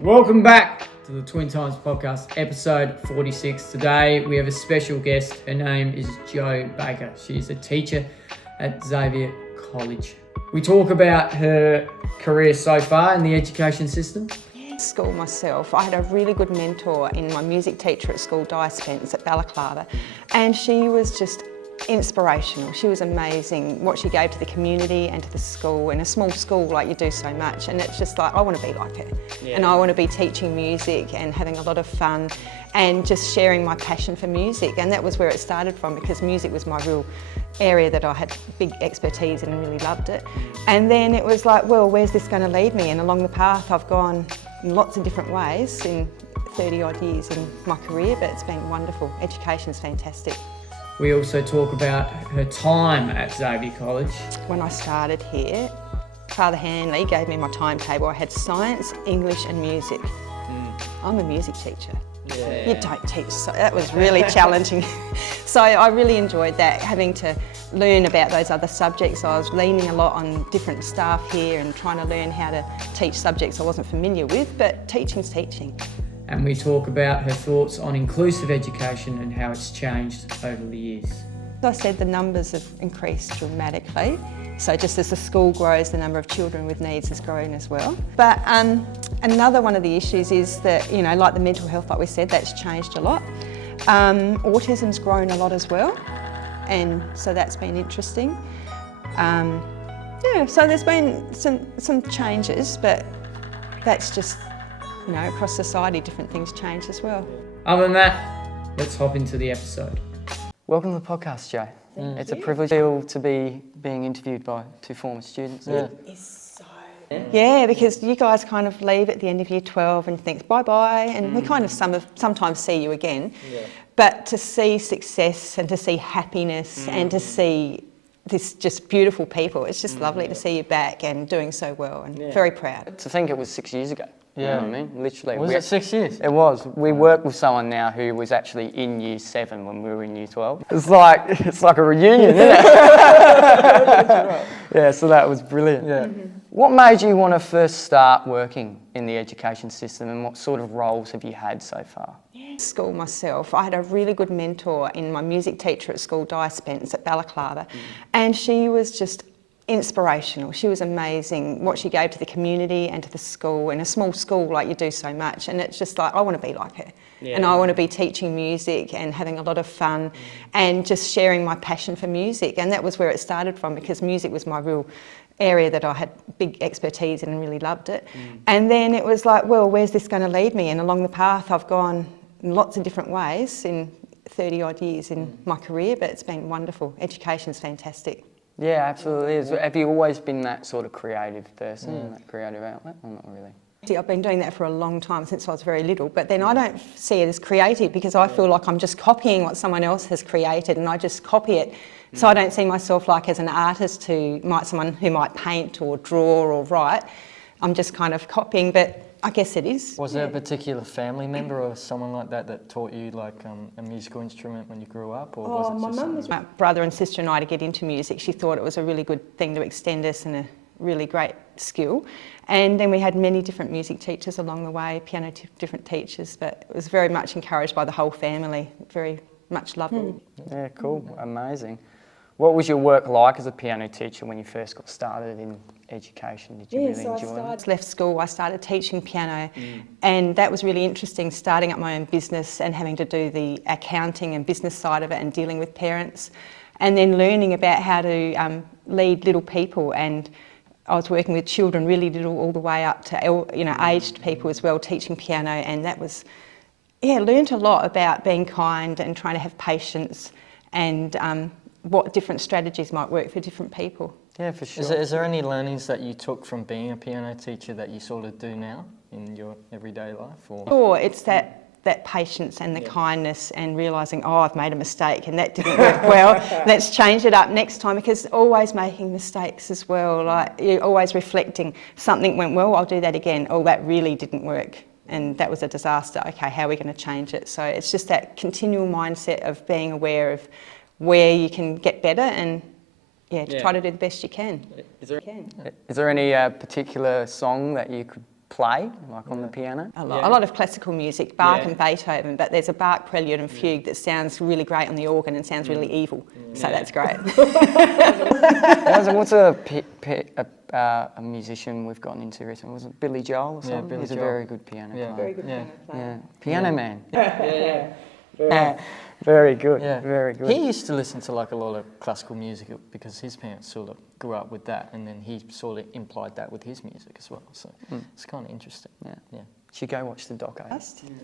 Welcome back to the Twin Times Podcast, episode 46. Today we have a special guest. Her name is Bakker. She is a teacher at Xavier College. We talk about her career so far in the education system. School myself, I had a really good mentor in my music teacher at school, Di Spence at Bakker, and she was just inspirational. She was amazing, what she gave to the community and to the school. In a small school, like, you do so much, and it's just like, I want to be like her. And I want to be teaching music and having a lot of fun and just sharing my passion for music. And that was where it started from, because music was my real area that I had big expertise in and really loved it. And then it was like, well, where's this going to lead me? And along the path I've gone in lots of different ways in 30 odd years in my career, but it's been wonderful. Education's fantastic. We also talk about her time at Xavier College. When I started here, Father Hanley gave me my timetable. I had science, English and music. I'm a music teacher. Yeah. You don't teach, so that was really challenging. So I really enjoyed that, having to learn about those other subjects. I was leaning a lot on different staff here and trying to learn how to teach subjects I wasn't familiar with, but teaching's teaching. And we talk about her thoughts on inclusive education and how it's changed over the years. As I said, the numbers have increased dramatically. So just as the school grows, the number of children with needs has grown as well. But another one of the issues is that, you know, like the mental health, like we said, that's changed a lot. Autism's grown a lot as well, and so that's been interesting. So there's been some changes, but that's just, you know, across society, different things change as well. Other than that, let's hop into the episode. Welcome to the podcast, Jay. It's a privilege to be being interviewed by two former students. Yeah, because you guys kind of leave at the end of year 12 and think bye-bye, and we kind of sometimes see you again. But to see success and to see happiness and to see this just beautiful people, it's just lovely to see you back and doing so well, and very proud. To think it was 6 years ago. You know what I mean? Literally. Was it 6 years? It was. We work with someone now who was actually in year 7 when we were in year 12. It's like a reunion, isn't it? Yeah, so that was brilliant. Yeah. What made you want to first start working in the education system, and what sort of roles have you had so far? School myself, I had a really good mentor in my music teacher at school, Di Spence at Bakker, and she was just inspirational. She was amazing, what she gave to the community and to the school. In a small school, like, you do so much, and it's just like, I want to be like her. And I want to be teaching music and having a lot of fun and just sharing my passion for music. And that was where it started from, because music was my real area that I had big expertise in and really loved it. And then it was like, well, where's this going to lead me? And along the path I've gone in lots of different ways in 30 odd years in my career, but it's been wonderful. Education's fantastic. Yeah, absolutely is. Have you always been that sort of creative person, that creative outlet, or not really? See, I've been doing that for a long time, since I was very little, but then I don't see it as creative, because I feel like I'm just copying what someone else has created, and I just copy it. So I don't see myself like as an artist someone who might paint or draw or write. I'm just kind of copying, but I guess it is. Was there a particular family member or someone like that taught you like a musical instrument when you grew up, or was it my just mum was my brother and sister and I to get into music. She thought it was a really good thing to extend us and a really great skill. And then we had many different music teachers along the way, different teachers, but it was very much encouraged by the whole family. Very much loved it. Yeah, cool, amazing. What was your work like as a piano teacher when you first got started in education? Did you really enjoy it? I left school, I started teaching piano, and that was really interesting, starting up my own business and having to do the accounting and business side of it and dealing with parents, and then learning about how to lead little people. And I was working with children really little all the way up to aged people as well, teaching piano, and that was, learnt a lot about being kind and trying to have patience and what different strategies might work for different people. Yeah, for sure. Is there any learnings that you took from being a piano teacher that you sort of do now in your everyday life? Or? Sure, it's that patience and the kindness and realising, I've made a mistake and that didn't work well, let's change it up next time, because always making mistakes as well, like you're always reflecting, something went well, I'll do that again, that really didn't work and that was a disaster, okay, how are we going to change it? So it's just that continual mindset of being aware of where you can get better and try to do the best you can. Is there any particular song that you could play, like on the piano? A lot of classical music, Bach and Beethoven, but there's a Bach prelude and fugue that sounds really great on the organ and sounds really evil, so that's great. What's a musician we've gotten into recently? Was it Billy Joel or something? Billy He's Joel. a very good piano player. Very good piano player. Piano man. Very good, very good. He used to listen to like a lot of classical music because his parents sort of grew up with that, and then he sort of implied that with his music as well. So it's kind of interesting. Yeah. Should go watch the doco.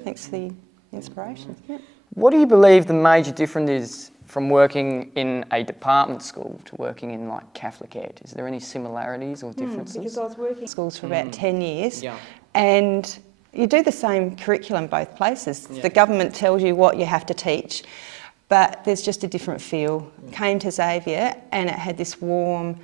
Thanks for the inspiration. Yeah. What do you believe the major difference is from working in a department school to working in like Catholic ed? Is there any similarities or differences? Because I was working in schools for about 10 years, and you do the same curriculum both places. The government tells you what you have to teach, but there's just a different feel. Came to Xavier and it had this warm,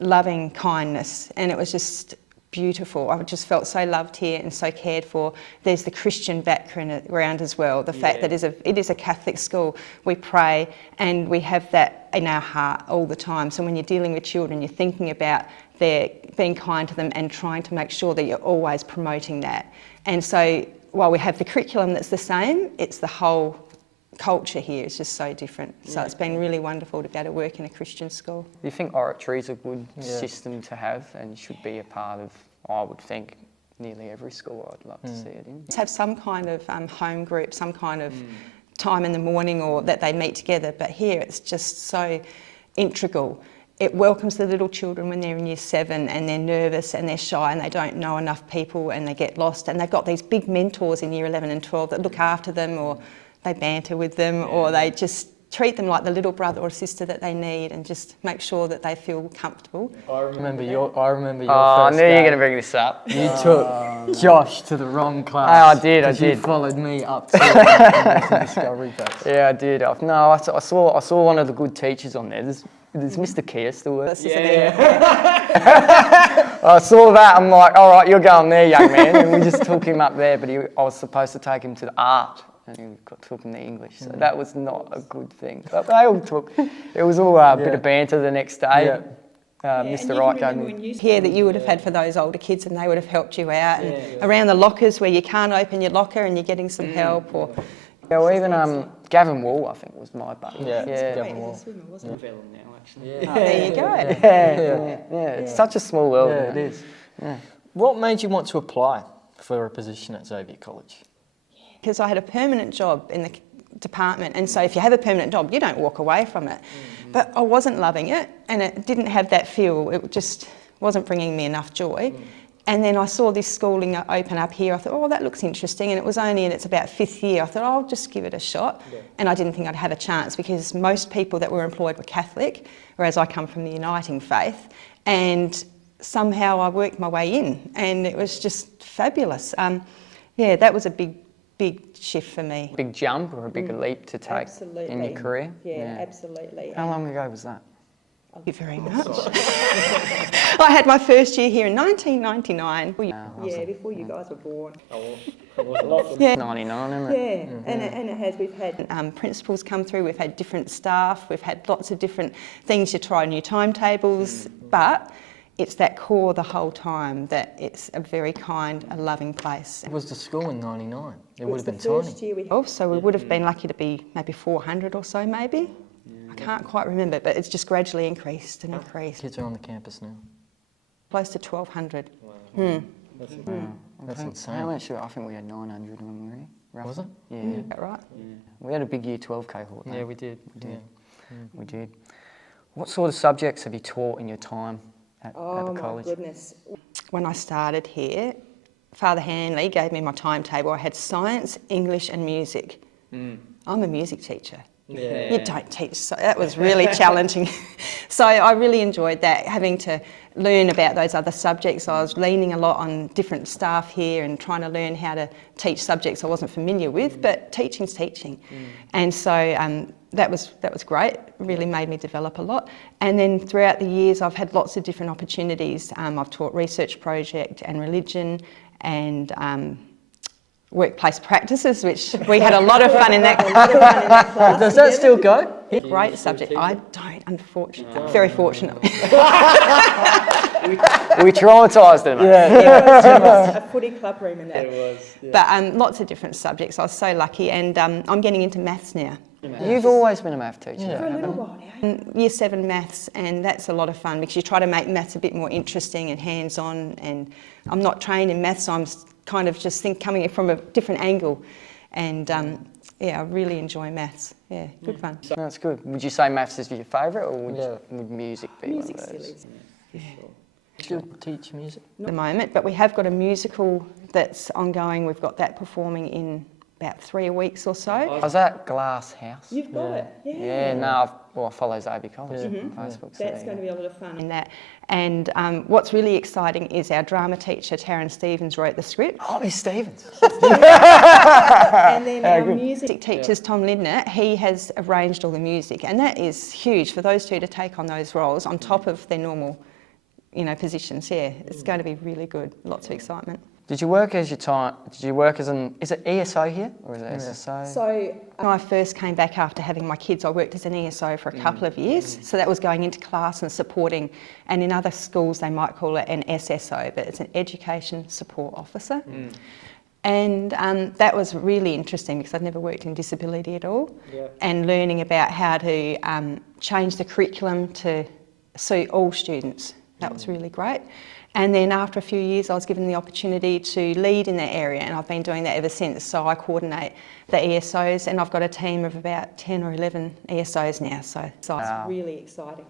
loving kindness, and it was just beautiful. I just felt so loved here and so cared for. There's the Christian background as well. The fact that it is a Catholic school. We pray and we have that in our heart all the time. So when you're dealing with children, you're thinking about being kind to them and trying to make sure that you're always promoting that. And so while we have the curriculum that's the same, it's the whole culture here is just so different. So it's been really wonderful to be able to work in a Christian school. Do you think oratory is a good system to have and should be a part of, I would think, nearly every school I'd love to see it in? Let's have some kind of home group, some kind of time in the morning or that they meet together, but here it's just so integral. It welcomes the little children when they're in year 7 and they're nervous and they're shy and they don't know enough people and they get lost, and they've got these big mentors in year 11 and 12 that look after them, or they banter with them, or they just treat them like the little brother or sister that they need and just make sure that they feel comfortable. I remember your first I knew you were day. going to bring this up. You took Josh to the wrong class. Oh, I did. 'cause you followed me up to the Discovery Base. Yeah, I did. I saw one of the good teachers on there. There's Mr. Keir still there. I saw that. I'm like, all right, you're going there, young man. And we just took him up there, but I was supposed to take him to the art, and he took him to English. So that was not a good thing. But they all took. It was all a bit of banter the next day. Mr. Wright gave me Here that you would have had for those older kids, and they would have helped you out. And around the lockers where you can't open your locker and you're getting some help, or. Yeah, or even Gavin Wall, I think, was my buddy. Gavin Wall. There you go. It's such a small world. Yeah, it is. Yeah. What made you want to apply for a position at Xavier College? Because I had a permanent job in the department, and so if you have a permanent job, you don't walk away from it. But I wasn't loving it, and it didn't have that feel. It just wasn't bringing me enough joy. And then I saw this schooling open up here. I thought, oh, that looks interesting. And it was only in its about 5th year. I thought, oh, I'll just give it a shot. And I didn't think I'd have a chance because most people that were employed were Catholic, whereas I come from the Uniting Faith. And somehow I worked my way in, and it was just fabulous. That was a big shift for me. Big jump or a big leap to take in your career? Yeah, absolutely. How long ago was that? Thank you very much. I had my first year here in 1999. Before you guys were born. 99, isn't it? Yeah, and it has. We've had principals come through, we've had different staff, we've had lots of different things to try, new timetables, but it's that core the whole time that it's a very kind, a loving place. It was the school in 99. It would have been the first tiny. year we had, so we would have been lucky to be maybe 400 or so, maybe. I can't quite remember, but it's just gradually increased and increased. Kids are on the campus now. Close to 1,200. That's insane. How much? I think we had 900 when we were here. Roughly. Was it? Yeah. Is that right? We had a big year 12 cohort. Yeah, we did. We did. What sort of subjects have you taught in your time at the college? Oh my goodness. When I started here, Father Hanley gave me my timetable. I had science, English and music. I'm a music teacher. Yeah. You don't teach, so that was really challenging. So I really enjoyed that, having to learn about those other subjects. I was leaning a lot on different staff here and trying to learn how to teach subjects I wasn't familiar with, but teaching's teaching. And so that was great, really made me develop a lot. And then throughout the years I've had lots of different opportunities. I've taught research project and religion and workplace practices, which we had a lot of fun in that class. Does that still go? Great subject. I don't, unfortunately. Very fortunate. We traumatised them. A footy club room in there. It was. Yeah. But lots of different subjects. I was so lucky, and I'm getting into maths now. You've always been a math teacher. Yeah. For a little while now. Year 7 maths, and that's a lot of fun because you try to make maths a bit more interesting and hands-on. And I'm not trained in maths, so I'm kind of just coming from a different angle. And I really enjoy maths. Yeah, good fun. That's good. Would you say maths is your favourite, or would music be Music one of still those? is. Still teach music? At the moment, but we have got a musical that's ongoing. We've got that performing in about 3 weeks or so. I was at Glass House. You've got it, Yeah, no, I follow Xavier College on Facebook. So That's going to be a lot of fun in that. And what's really exciting is our drama teacher, Taryn Stevens, wrote the script. Oh, Miss Stevens. And then our music teacher, Tom Lindner, he has arranged all the music. And that is huge for those two to take on those roles on top of their normal, positions. Yeah, it's going to be really good. Lots of excitement. Did you work as is it ESO here or is it SSO? So when I first came back after having my kids, I worked as an ESO for a couple of years. So that was going into class and supporting, and in other schools they might call it an SSO, but it's an Education Support Officer. And that was really interesting because I'd never worked in disability at all. And learning about how to change the curriculum to suit all students. That was really great. And then after a few years, I was given the opportunity to lead in that area, and I've been doing that ever since. So I coordinate the ESOs, and I've got a team of about 10 or 11 ESOs now. So it's really exciting.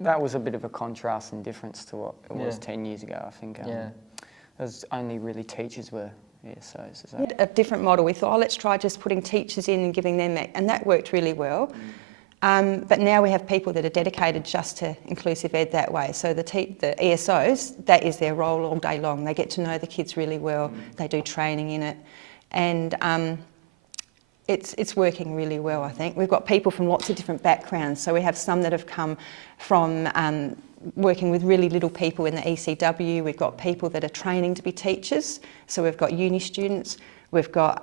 That was a bit of a contrast and difference to what it was 10 years ago, I think. There's only really teachers were ESOs. Is that? A different model. We thought, let's try just putting teachers in and giving them that, and that worked really well. But now we have people that are dedicated just to inclusive ed that way. So the ESOs, that is their role all day long. They get to know the kids really well. They do training in it. And it's working really well, I think. We've got people from lots of different backgrounds. So we have some that have come from working with really little people in the ECW. We've got people that are training to be teachers. So we've got uni students. We've got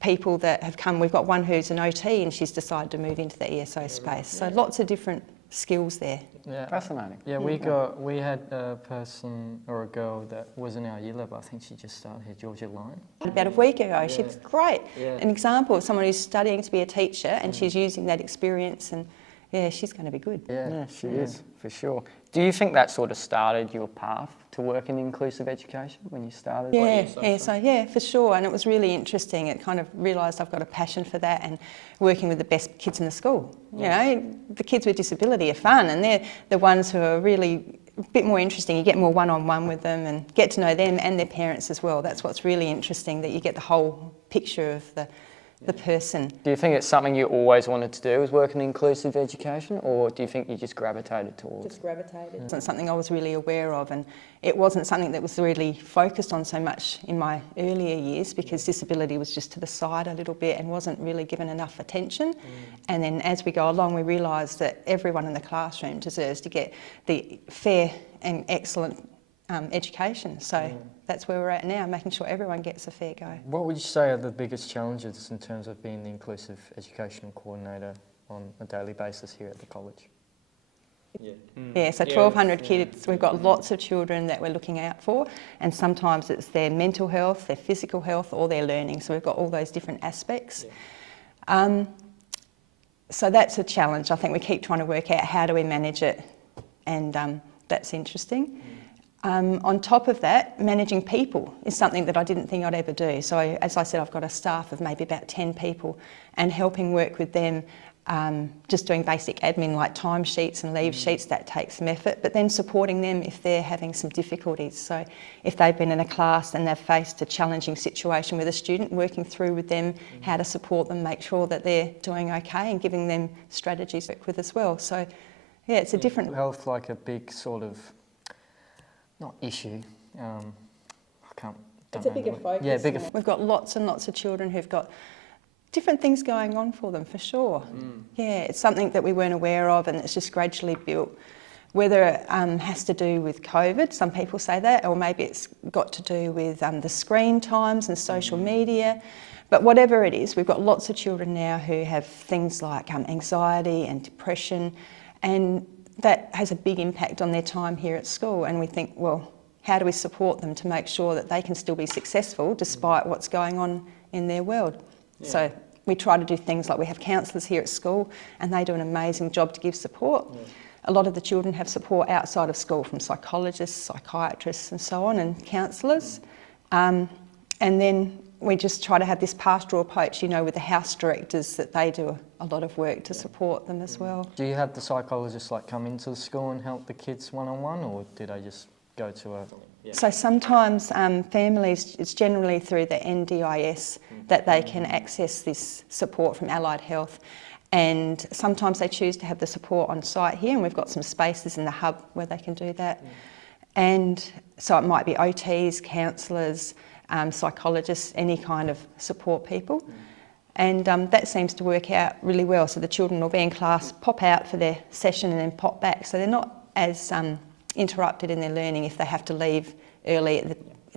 people that have come. We've got one who's an OT and she's decided to move into the ESO space. So lots of different skills there. Yeah, fascinating. Yeah, we had a person or a girl that was in our year level. I think she just started here, Georgia Line. About a week ago, she was great. An example of someone who's studying to be a teacher and she's using that experience, and she's going to be good. Yeah, she is, for sure. Do you think that sort of started your path to work in inclusive education when you started? Yeah, for sure. And it was really interesting. It kind of realised I've got a passion for that and working with the best kids in the school. You know, the kids with disability are fun, and they're the ones who are really a bit more interesting. You get more one-on-one with them and get to know them and their parents as well. That's what's really interesting, that you get the whole picture of the person. Do you think it's something you always wanted to do, was work in inclusive education, or do you think you just gravitated towards it? Just gravitated. It wasn't something I was really aware of, and it wasn't something that was really focused on so much in my earlier years, because disability was just to the side a little bit and wasn't really given enough attention. And then as we go along, we realised that everyone in the classroom deserves to get the fair and excellent education. So that's where we're at now, making sure everyone gets a fair go. What would you say are the biggest challenges in terms of being the inclusive educational coordinator on a daily basis here at the college? So 1,200 kids, we've got lots of children that we're looking out for, and sometimes it's their mental health, their physical health, or their learning. So we've got all those different aspects. So that's a challenge. I think we keep trying to work out how do we manage it, and that's interesting. On top of that, managing people is something that I didn't think I'd ever do. So as I said, I've got a staff of maybe about 10 people, and helping work with them, just doing basic admin like timesheets and leave sheets, that takes some effort, but then supporting them if they're having some difficulties. So if they've been in a class and they've faced a challenging situation with a student, working through with them how to support them, make sure that they're doing okay, and giving them strategies to work with as well. So yeah, it's a different... Health, like a big sort of, not issue, It's a bigger focus. Yeah, bigger. We've got lots and lots of children who've got different things going on for them, for sure. Yeah, it's something that we weren't aware of, and it's just gradually built. Whether it has to do with COVID, some people say that, or maybe it's got to do with the screen times and social media. But whatever it is, we've got lots of children now who have things like anxiety and depression, and that has a big impact on their time here at school, and we think, well, how do we support them to make sure that they can still be successful despite what's going on in their world? Yeah. So we try to do things like we have counsellors here at school, and they do an amazing job to give support. Yeah. A lot of the children have support outside of school from psychologists, psychiatrists and so on, and counsellors. And then we just try to have this pastoral approach, you know, with the house directors, that they do a lot of work to support them as well. Do you have the psychologists like come into the school and help the kids one-on-one, or do they just go to a... So sometimes families, it's generally through the NDIS that they can access this support from Allied Health, and sometimes they choose to have the support on site here, and we've got some spaces in the hub where they can do that. And so it might be OTs, counsellors, psychologists, any kind of support people. And that seems to work out really well. So the children will be in class, pop out for their session and then pop back. So they're not as interrupted in their learning if they have to leave early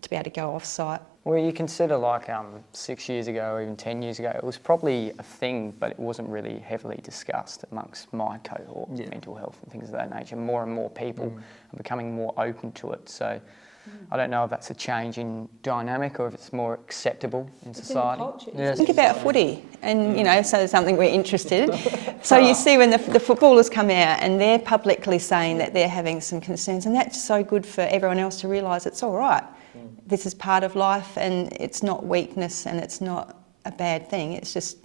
to be able to go off site. Well, you consider like 6 years ago or even 10 years ago, it was probably a thing, but it wasn't really heavily discussed amongst my cohort, mental health and things of that nature. More and more people are becoming more open to it. So I don't know if that's a change in dynamic or if it's more acceptable in society. Yes. Think about footy, and you know, so it's something we're interested in. So you see when the footballers come out and they're publicly saying that they're having some concerns, and that's so good for everyone else to realise it's all right. This is part of life, and it's not weakness, and it's not a bad thing. It's just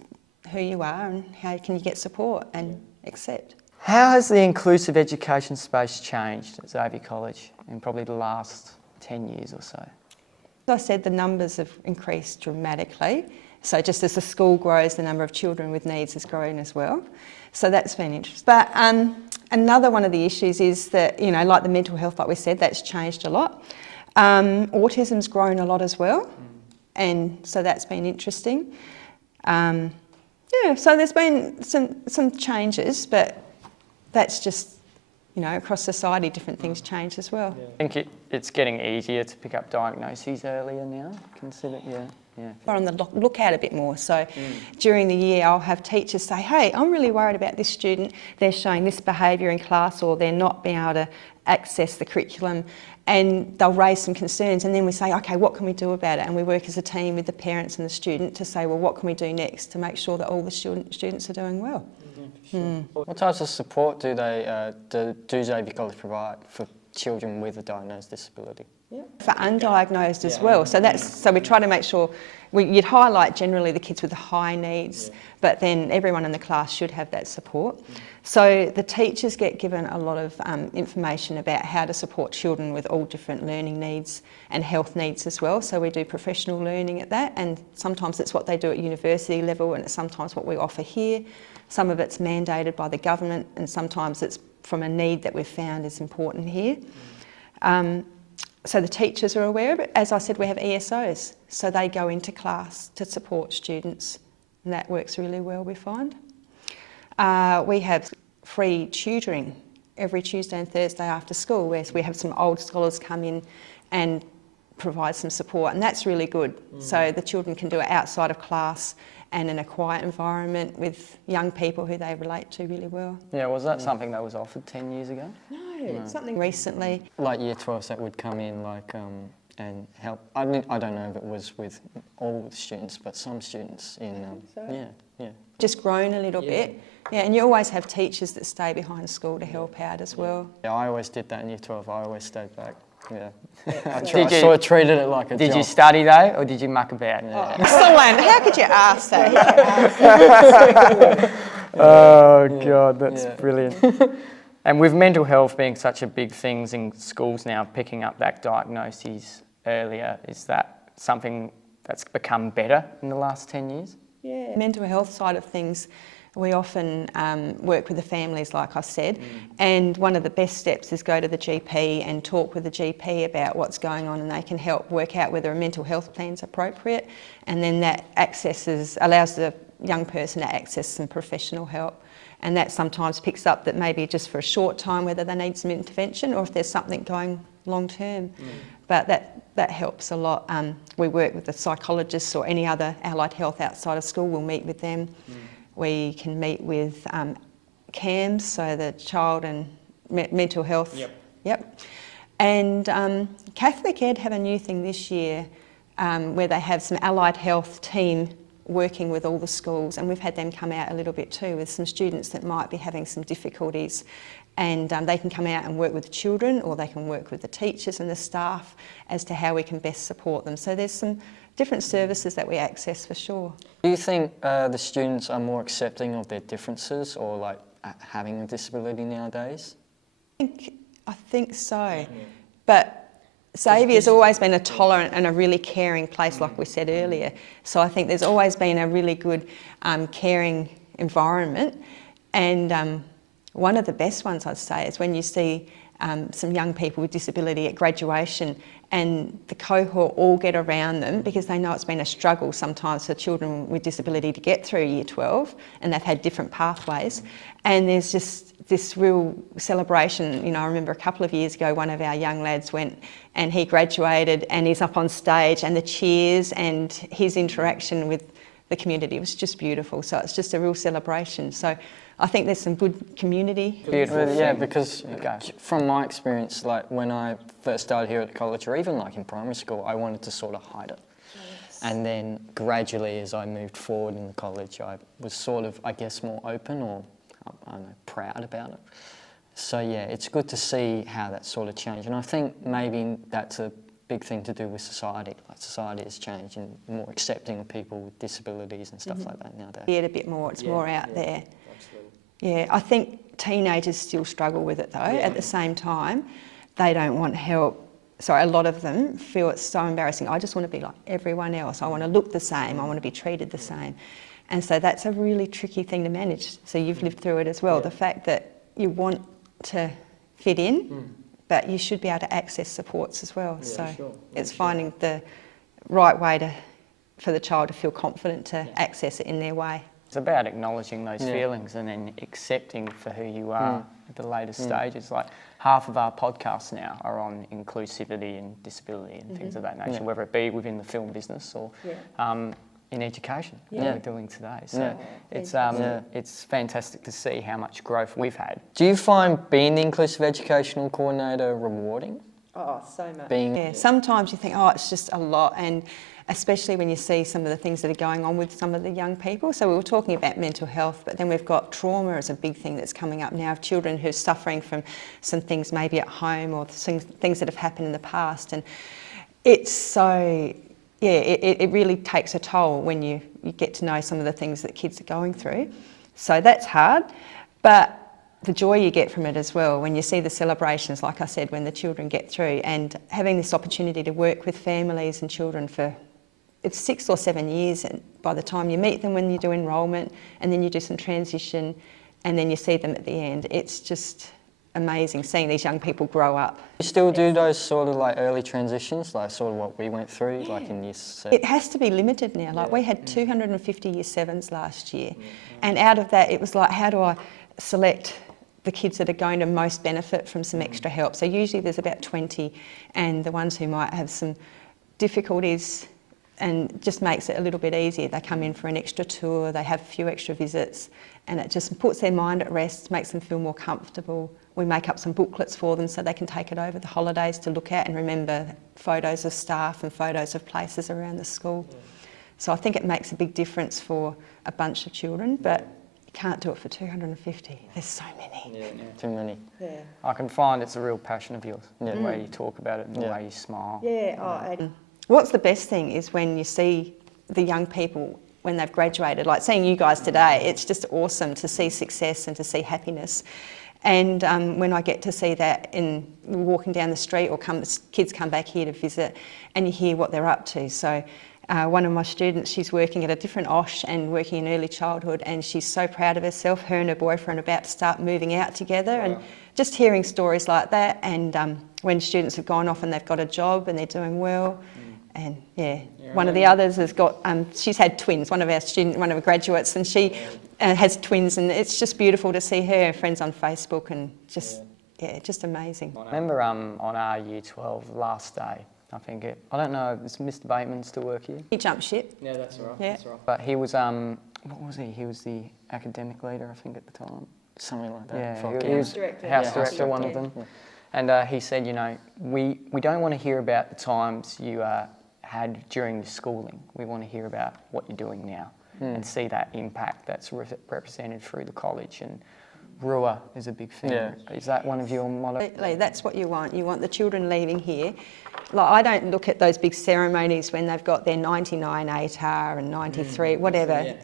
who you are, and how can you get support and accept. How has the inclusive education space changed at Xavier College in probably the last 10 years or so? As I said, the numbers have increased dramatically. So just as the school grows, the number of children with needs has grown as well. So that's been interesting. But another one of the issues is that, you know, like the mental health, like we said, that's changed a lot. Autism's grown a lot as well. And so that's been interesting. Yeah, so there's been some changes, but that's just, you know, across society, different things change as well. I think it's getting easier to pick up diagnoses earlier now, consider, yeah. We're on the lookout a bit more. So during the year, I'll have teachers say, hey, I'm really worried about this student. They're showing this behaviour in class, or they're not being able to access the curriculum, and they'll raise some concerns, and then we say, okay, what can we do about it? And we work as a team with the parents and the student to say, well, what can we do next to make sure that all the students are doing well? What types of support do Xavier College provide for children with a diagnosed disability? For undiagnosed as well. So we try to make sure you'd highlight generally the kids with the high needs, but then everyone in the class should have that support. So the teachers get given a lot of information about how to support children with all different learning needs and health needs as well. So we do professional learning at that, and sometimes it's what they do at university level, and it's sometimes what we offer here. Some of it's mandated by the government, and sometimes it's from a need that we've found is important here. So the teachers are aware of it. As I said, we have ESOs, so they go into class to support students, and that works really well, we find. We have free tutoring every Tuesday and Thursday after school, where we have some old scholars come in and provide some support, and that's really good. So the children can do it outside of class and in a quiet environment with young people who they relate to really well. Yeah, was that something that was offered 10 years ago? No, it's something recently. Like year 12s that would come in and help. I don't know if it was with all the students, but some students in, Just grown a little bit. Yeah, and you always have teachers that stay behind school to help out as well. Yeah, I always did that in year 12. I always stayed back. Yeah. I Did you- sort of treated it like a Did job. you study though, or did you muck about? Excellent. How could you ask that? Oh God, that's brilliant. And with mental health being such a big thing in schools now, picking up that diagnoses earlier, is that something that's become better in the last 10 years? Yeah. Mental health side of things, we often work with the families, like I said, and one of the best steps is go to the GP and talk with the GP about what's going on, and they can help work out whether a mental health plan is appropriate, and then that allows the young person to access some professional help. And that sometimes picks up that maybe just for a short time whether they need some intervention or if there's something going long term. But that helps a lot. We work with the psychologists or any other allied health outside of school. We'll meet with them. We can meet with CAMS, so the child and mental health. Yep. And Catholic Ed have a new thing this year where they have some allied health team working with all the schools, and we've had them come out a little bit too with some students that might be having some difficulties, and they can come out and work with the children, or they can work with the teachers and the staff as to how we can best support them. So there's some different services that we access for sure. Do you think the students are more accepting of their differences, or like having a disability nowadays? I think so, but Xavier's always been a tolerant and a really caring place, like we said earlier. So I think there's always been a really good caring environment, and one of the best ones I'd say is when you see some young people with disability at graduation and the cohort all get around them because they know it's been a struggle sometimes for children with disability to get through year 12, and they've had different pathways, and there's just this real celebration. You know, I remember a couple of years ago one of our young lads went and he graduated and he's up on stage, and the cheers and his interaction with the community was just beautiful. So it's just a real celebration. So I think there's some good community. Beautiful. Yeah, because from my experience, like when I first started here at college, or even like in primary school, I wanted to sort of hide it. And then gradually, as I moved forward in the college, I was sort of, I guess, more open, or I don't know, proud about it. So yeah, it's good to see how that sort of changed. And I think maybe that's a big thing to do with society. Like society has changed and more accepting of people with disabilities and stuff like that nowadays. Yeah, a bit more, it's more out there. Absolutely. Yeah, I think teenagers still struggle with it though. At the same time, they don't want help. Sorry, a lot of them feel it's so embarrassing. I just want to be like everyone else. I want to look the same. I want to be treated the same. And so that's a really tricky thing to manage. So you've lived through it as well. The fact that you want to fit in, but you should be able to access supports as well. So it's finding the right way for the child to feel confident to access it in their way. It's about acknowledging those feelings and then accepting for who you are at the later stages. Like half of our podcasts now are on inclusivity and disability and things of that nature, whether it be within the film business or in education, like we're doing today. So it's fantastic to see how much growth we've had. Do you find being the inclusive educational coordinator rewarding? Oh, so much. Sometimes you think, oh, it's just a lot, and especially when you see some of the things that are going on with some of the young people. So we were talking about mental health, but then we've got trauma as a big thing that's coming up now, of children who are suffering from some things maybe at home or things that have happened in the past. And it's so, it really takes a toll when you get to know some of the things that kids are going through. So that's hard, but the joy you get from it as well, when you see the celebrations, like I said, when the children get through, and having this opportunity to work with families and children for, it's 6 or 7 years, and by the time you meet them when you do enrolment, and then you do some transition, and then you see them at the end, it's just amazing seeing these young people grow up. You still do those sort of like early transitions, like sort of what we went through, like in year 7? It has to be limited now. Like we had 250 year 7s last year, and out of that it was like, how do I select the kids that are going to most benefit from some extra help? So usually there's about 20, and the ones who might have some difficulties, and just makes it a little bit easier. They come in for an extra tour, they have a few extra visits, and it just puts their mind at rest, makes them feel more comfortable. We make up some booklets for them so they can take it over the holidays to look at and remember photos of staff and photos of places around the school. So I think it makes a big difference for a bunch of children, but you can't do it for 250. There's so many. Too many. Yeah. I can find it's a real passion of yours, the way you talk about it and the way you smile. What's the best thing is when you see the young people when they've graduated, like seeing you guys today, it's just awesome to see success and to see happiness. And when I get to see that in walking down the street, or kids come back here to visit, and you hear what they're up to. So one of my students, she's working at a different OSH and working in early childhood, and she's so proud of herself. Her and her boyfriend are about to start moving out together, and just hearing stories like that, and when students have gone off and they've got a job and they're doing well. And one of the others has got, she's had twins, one of our graduates, and she has twins, and it's just beautiful to see her friends on Facebook, and just amazing. I remember on our year 12 last day, I don't know, does Mr. Bateman still work here? He jumped ship. Yeah, that's all right. Yeah. That's all right. But he was, what was he? He was the academic leader, I think, at the time. something like that. Yeah, for he was House director. house Yeah. director, one of them. And he said, you know, we don't want to hear about the times you had during your schooling. We want to hear about what you're doing now and see that impact that's represented through the college. And RUA is a big thing. Yeah. Is that one of your motto? Absolutely, that's what you want. You want the children leaving here. Like, I don't look at those big ceremonies when they've got their 99 ATAR and 93, whatever.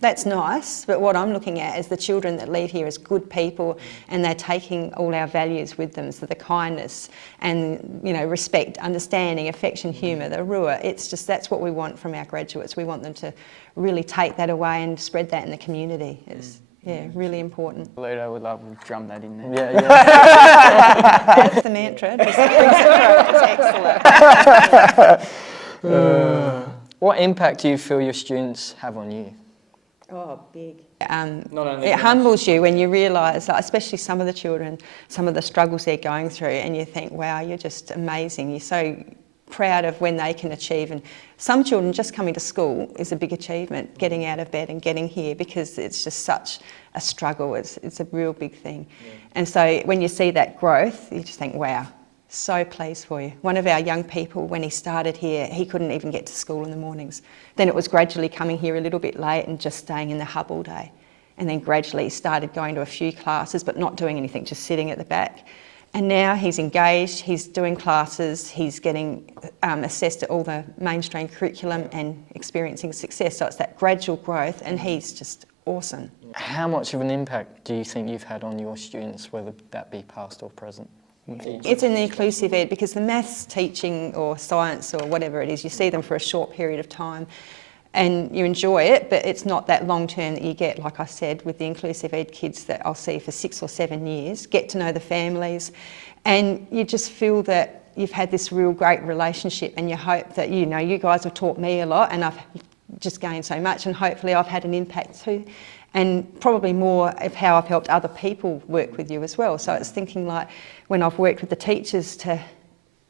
That's nice, but what I'm looking at is the children that leave here as good people, and they're taking all our values with them. So the kindness and, you know, respect, understanding, affection, humour, the RUA. It's just, that's what we want from our graduates. We want them to really take that away and spread that in the community. It's, yeah, really important. Ludo would love to drum that in there. Yeah, yeah. That's the mantra. Just brings it through. It's excellent. What impact do you feel your students have on you? Oh, big. Not only It humbles you when you realise, like, especially some of the children, some of the struggles they're going through, and you think, wow, you're just amazing. You're so proud of when they can achieve. And some children, just coming to school is a big achievement, getting out of bed and getting here, because it's just such a struggle. It's a real big thing. Yeah. And so when you see that growth, you just think, wow, so pleased for you. One of our young people, when he started here, he couldn't even get to school in the mornings. Then it was gradually coming here a little bit late and just staying in the hub all day. And then gradually he started going to a few classes, but not doing anything, just sitting at the back. And now he's engaged, he's doing classes, he's getting assessed at all the mainstream curriculum and experiencing success. So it's that gradual growth, and he's just awesome. How much of an impact do you think you've had on your students, whether that be past or present? It's in the inclusive ed, because the maths teaching or science or whatever it is, you see them for a short period of time and you enjoy it, but it's not that long term that you get, like I said, with the inclusive ed kids that I'll see for 6 or 7 years, get to know the families, and you just feel that you've had this real great relationship, and you hope that, you know, you guys have taught me a lot and I've just gained so much, and hopefully I've had an impact too. And probably more of how I've helped other people work with you as well. So it's thinking like when I've worked with the teachers to,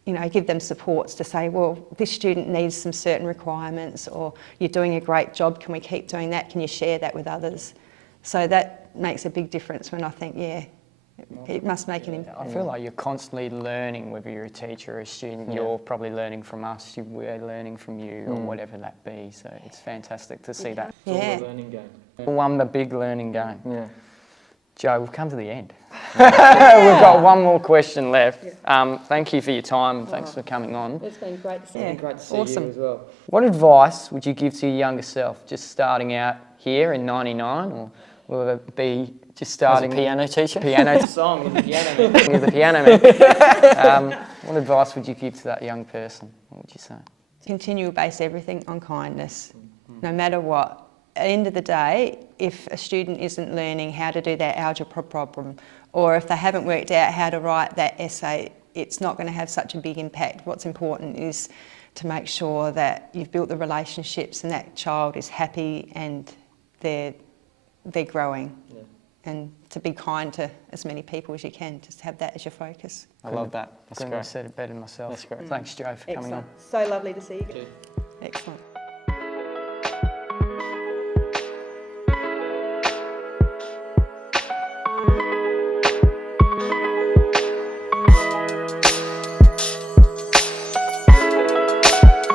you know, give them supports to say, well, this student needs some certain requirements, or you're doing a great job, can we keep doing that? Can you share that with others? So that makes a big difference when I think, yeah, it must make an impact. I feel like you're constantly learning, whether you're a teacher or a student. You're probably learning from us, we're learning from you, or whatever that be. So it's fantastic to see that. Yeah. learning game. One, the big learning game. Yeah. Joe, we've come to the end. We've got one more question left. Thank you for your time. Thanks for coming on. It's been great to see you. Great to see Awesome. you as well. What advice would you give to your younger self, just starting out here in '99, or will it be just starting... As a piano teacher? Piano Song with the piano man. with the piano man. What advice would you give to that young person? What would you say? Continue to base everything on kindness, no matter what. At the end of the day, if a student isn't learning how to do their algebra problem, or if they haven't worked out how to write that essay, it's not going to have such a big impact. What's important is to make sure that you've built the relationships and that child is happy and they're growing. Yeah. And to be kind to as many people as you can, just have that as your focus. I love that. That's Couldn't have great. said it better myself. That's great. Thanks, Joe, for coming on. So lovely to see you. Excellent.